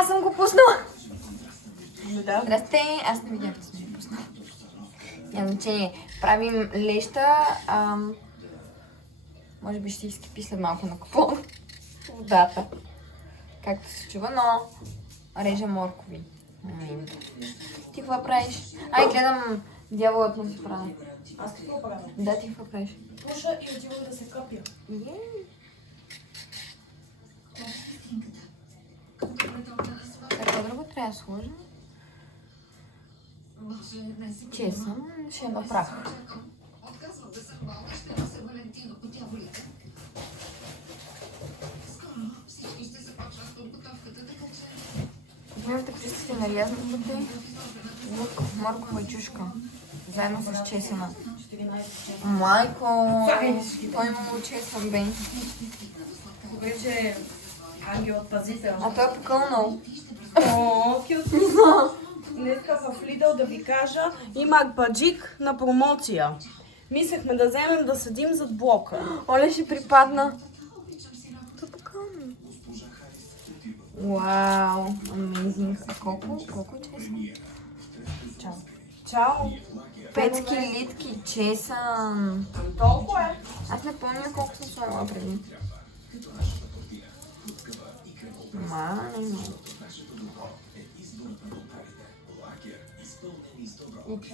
Аз съм го пуснала. Да. Здрасте, аз не видях, че съм го пуснала. Няма значение. Правим леща. Може би ще изкипи след малко на купон. Водата. Както се чува, но режа моркови. Ти какво правиш? Ай, гледам дяволът му се прави. Аз ти какво правя? Да, ти какво правиш? Пуша и отивам да се къпя. Какво друго трябва да сложим? Чесън, ще е на прах. Купуваме почти се нарязнати лук, моркова и чушка. Заедно с чесъна. Майко! Той има чесън, бе. Добре, че ангелът пазител. А той е покълнал. О, кют. Днеска в Lidl да ви кажа, има баджик на промоция. Мислехме да вземем да седим зад блока. Оле ще припадна. Той е покълнал. Вау, амейзинг. Колко е чесън? Чао. Чао. Петски литки чесън. Толкова е. Аз не помня колко съм слагала преди. Мане.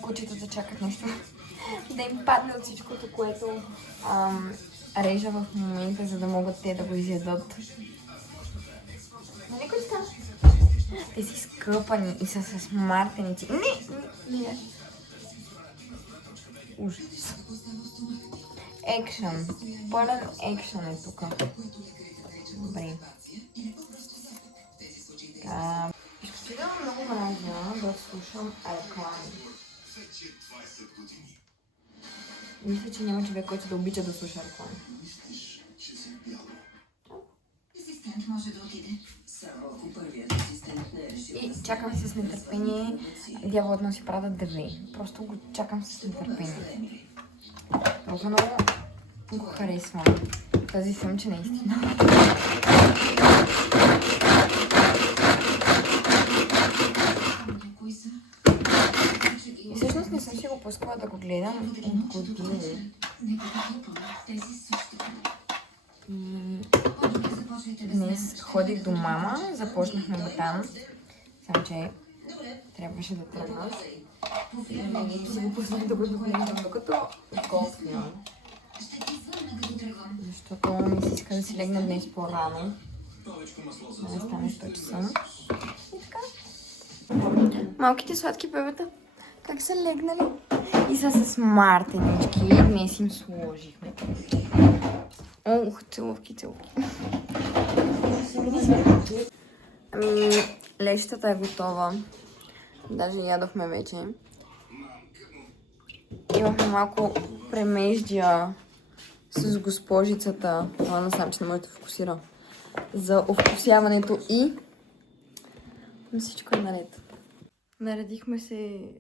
Кучетата чакат нещо да им падне от всичкото, което режа в момента, за да могат те да го изядат. Нали, кучета? Те си скъпани и са с мартеници. Не. Ужас. Екшън. Пълен екшън е тук. Добре. Изключително много мразя да слушам Арклани. Мисля, че няма човек, който да обича да слуша Арклани. И чакам с нетърпение дяволът носи Прада 2. Просто го чакам с нетърпение. Много го харесвам този филм, че наистина. И всъщност не съм си го пускала да го гледам от години. Днес ходих до мама, започнахме го там. Само че трябваше да тръгна. И си го пуснах да го догледам докато готвя. Защото ми се иска да си легна днес по-рано. Да не стане 100 часа. И така. Малките сладки бебета, как са легнали? И са с мартенички. Днес им сложихме. Ох, целувки. Ами, лещата е готова. Даже ядохме вече. Имахме малко премеждия с госпожицата. Това насам, че не може да фокусира. За овкусяването и всичко е наред. Наредихме се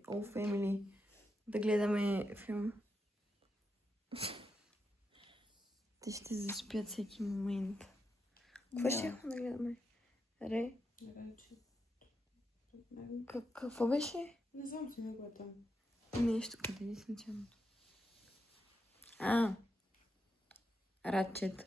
All Family да гледаме филм. Те ще заспят всеки момент. Какво ще да гледаме? Какво беше? Не знам си него е там. Нещо, къде е началото? Рачет.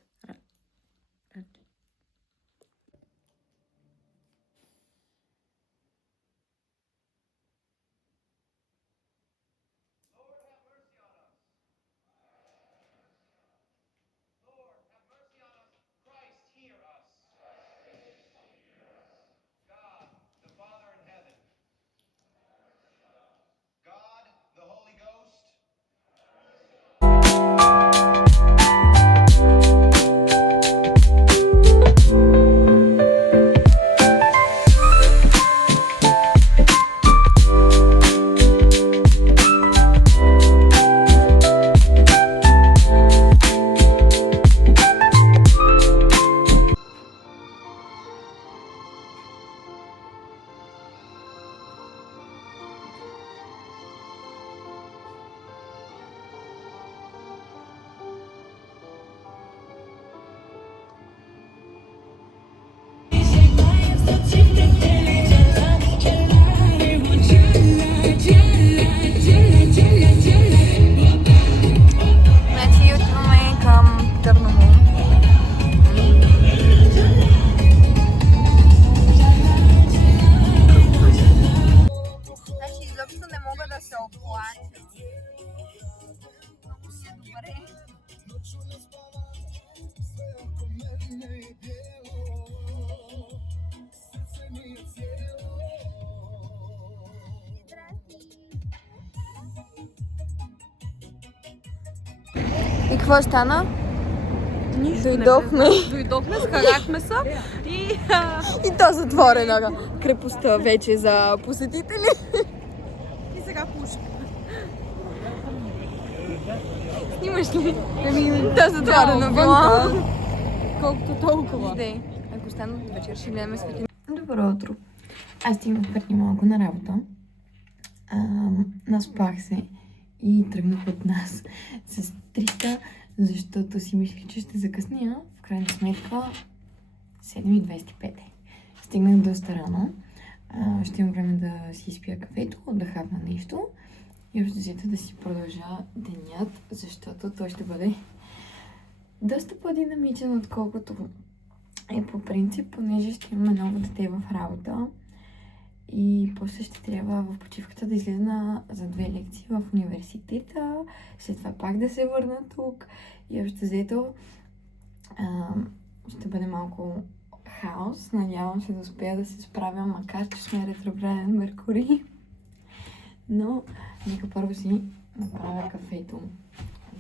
какво стана? Нищо Дойдохме. Дойдохме, схарахме се и... И то затворена крепостта вече за посетители. И сега пушка. Снимаш ли? То затворено било. Колкото толкова. Виждай, ако станат вечер, ще гледаме светлини. Добро утро. Аз стигнах преди малко на работа. Наспах се и тръгнах от нас с 300, защото си мислих, че ще закъсня. В крайна сметка 7:25. Стигнах доста рано. Ще имам време да си изпия кафето, да хапна нещо и общо да си продължа денят, защото той ще бъде доста по-динамичен, отколкото е по принцип, понеже ще имаме ново дете в работа. И после ще трябва в почивката да излезна за 2 лекции в университета, след това пак да се върна тук и общо взето ще бъде малко хаос. Надявам се да успея да се справя, макар че сме ретрограден Меркурий. Но нека първо си направя кафето,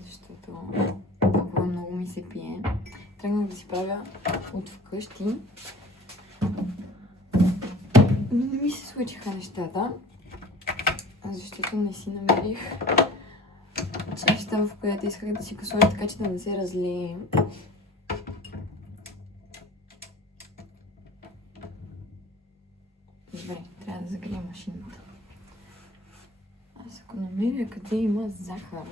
защото толкова много ми се пие. Тръгнах да си правя от вкъщи. Но не ми се случиха нещата, защото не си намерих чашата, в която исках да си го сложа, така че да не се разлее. Добре, трябва да загрея машината. Аз ако намеря къде има захар.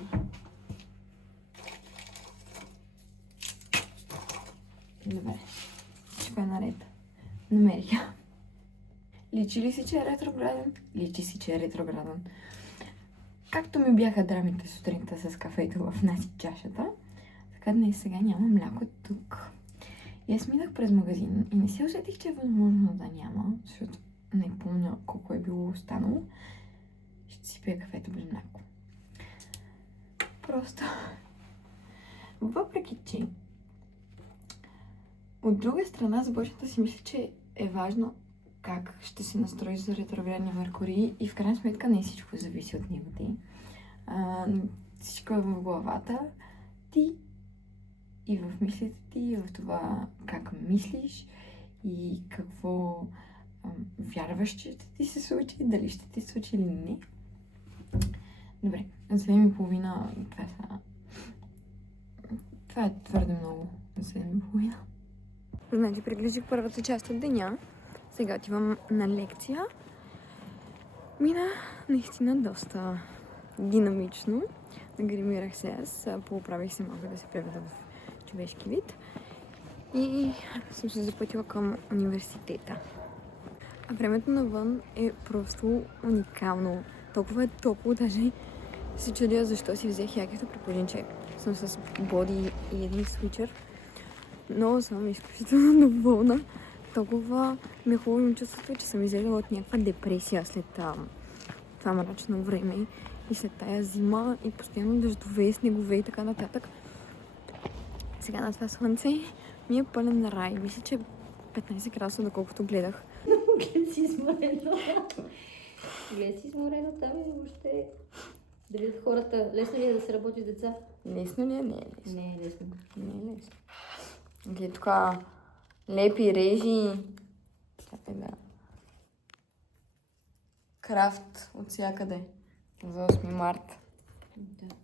Добре, всичко е наред. Намерих. Личи ли си, че е ретрограден? Личи си, че е ретрограден. Както ми бяха драмите сутринта с кафето в нас и чашата, така днес сега няма мляко тук. И аз минах през магазин и не се усетих, че е възможно да няма, защото не помня колко е било останало. Ще си пия кафето без мляко. Просто... Въпреки, че от друга страна започна да си мисля, че е важно как ще се настроиш за ретроградния Меркурий и в крайна сметка не всичко зависи от него ти. Всичко е в главата ти и в мислите ти, и в това как мислиш и какво вярваш, че ще ти се случи, дали ще ти се случи или не. Добре, 7:30 това е твърде много на 7:30. Значи приключих първата част от деня. Сега отивам на лекция. Мина наистина доста динамично. Нагримирах се аз, поуправих се малко да се преведа в човешки вид. И съм се запътила към университета. А времето навън е просто уникално. Толкова е топло, даже се чудя защо си взех якето, при положение, че съм с боди и един свичър. Но съм изключително доволна. Толкова ми е хубаво чувството, че съм излезла от някаква депресия след това мрачно време и след тая зима и постоянно дъждове, снегове и така нататък. Сега на това слънце ми е пълен рай. Мисля, че 15 градуса, доколкото гледах. Гледай си изморено. Гледай си изморено там и въобще... Дали хората... Лесно ли е да се работи с деца? Лесно ли е? Не е лесно. Не е лесно. Не е лесно. Гледай тук лепи, режи. Чакай да... Крафт от всякъде. За 8 март. Да.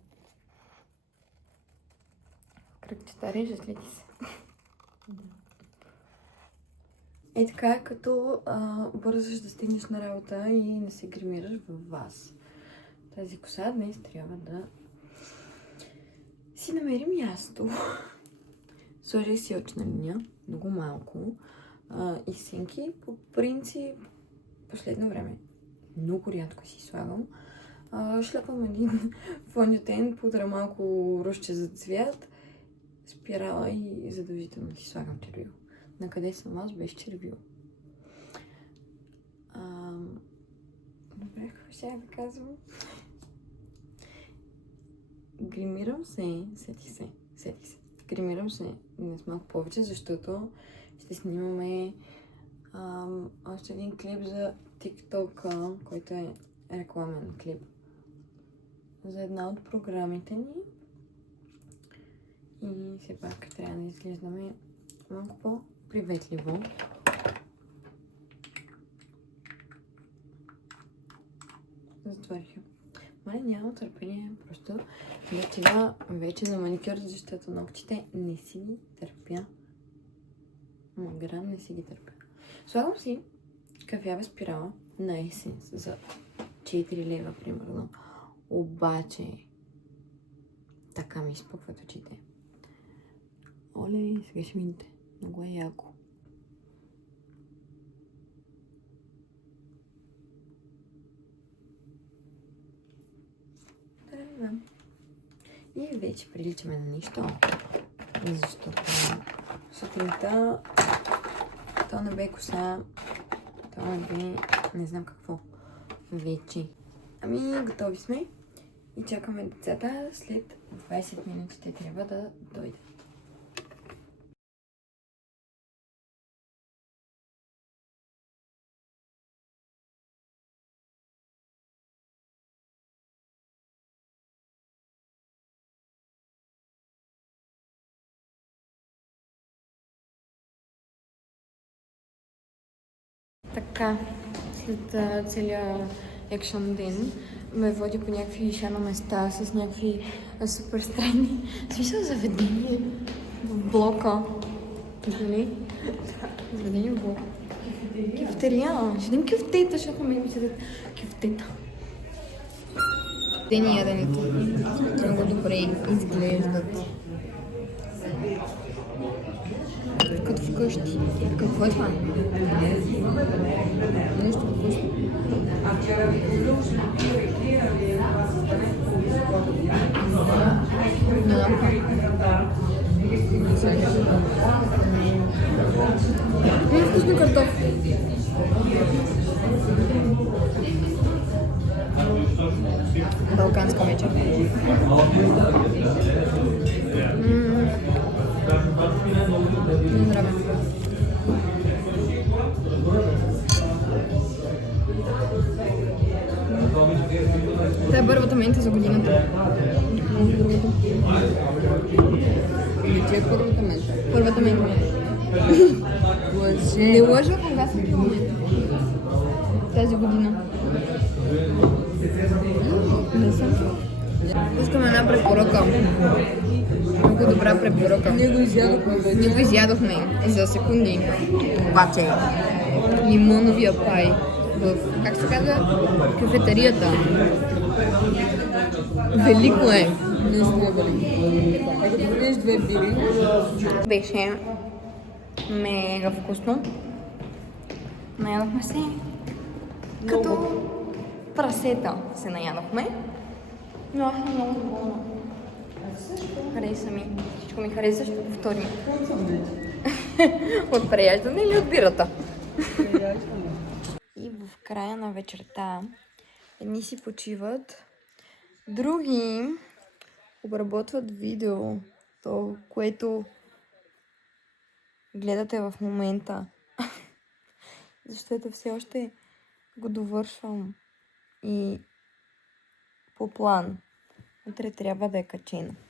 Кръгчета режат ли ти се? Е така, като бързаш да стигнеш на работа и не се гримираш във вас. Тази коса днес трябва да си намери място. Сложих си очна линия, много малко. И сенки, по принцип, последно време много рядко си слагам. Шляпам един фондютен, пудра малко рушче за цвят, спирала и задължително си слагам червил. На къде съм аз без червил? Добре, какво ще да казвам? Гримирам се, сетих се. Гримирам се днес малко повече, защото ще снимаме още един клип за TikTok, който е рекламен клип за една от програмите ни. И все пак трябва да изглеждаме малко по-приветливо. Затворих я. Мале, няма търпение, просто да отида вече на маникюр, защото ногтите не си ги търпя. Грам не си ги търпя. Слагам си кафява спирала на Essence за 4 лева, примерно. Обаче така ми изпъкват очите. Оле, сега ще видите. Много е яко. Да. И вече приличаме на нищо. Защото сутринта то не бе коса, то не бе не знам какво вече. Ами, готови сме и чакаме децата. След 20 минути те трябва да дойдат. Така, след целия екшън ден ме води по някакви шано места с някакви супер странни, в смисъл заведения в блока. Нали? Заведение в блока. Кефтерия. Ще дадем кефтета, защото ме ми седят кефтета. Ден яденето. Много добре изглеждат. Като вкъщи. Какво е това? Нещо вкусно. Не знам какво. Много вкусни картофи. Балканска вечер. Здраве. Това е първата мента за годината. Че е първата мента. Първата мента. Не лъжа, кога съм първа мента. Тази година. Не съм. Искам една препоръка. Много добра препоръка. Ние го изядохме вече. Ние го изядохме за секунди. Обаче лимоновия пай в, как се казва, кафетерията. Велико е. Наистина е велико. Ако добиеш 2 бири, Беше мега вкусно. Наядохме се като прасета се наядохме. Но аз съм много доволна. Хареса ми. Всичко ми хареса, ще го повторим. От преяждане или от бирата? И в края на вечерта едни си почиват, други обработват видео, то, което гледате в момента. Защото все още го довършвам и по план. Утре трябва да е качено.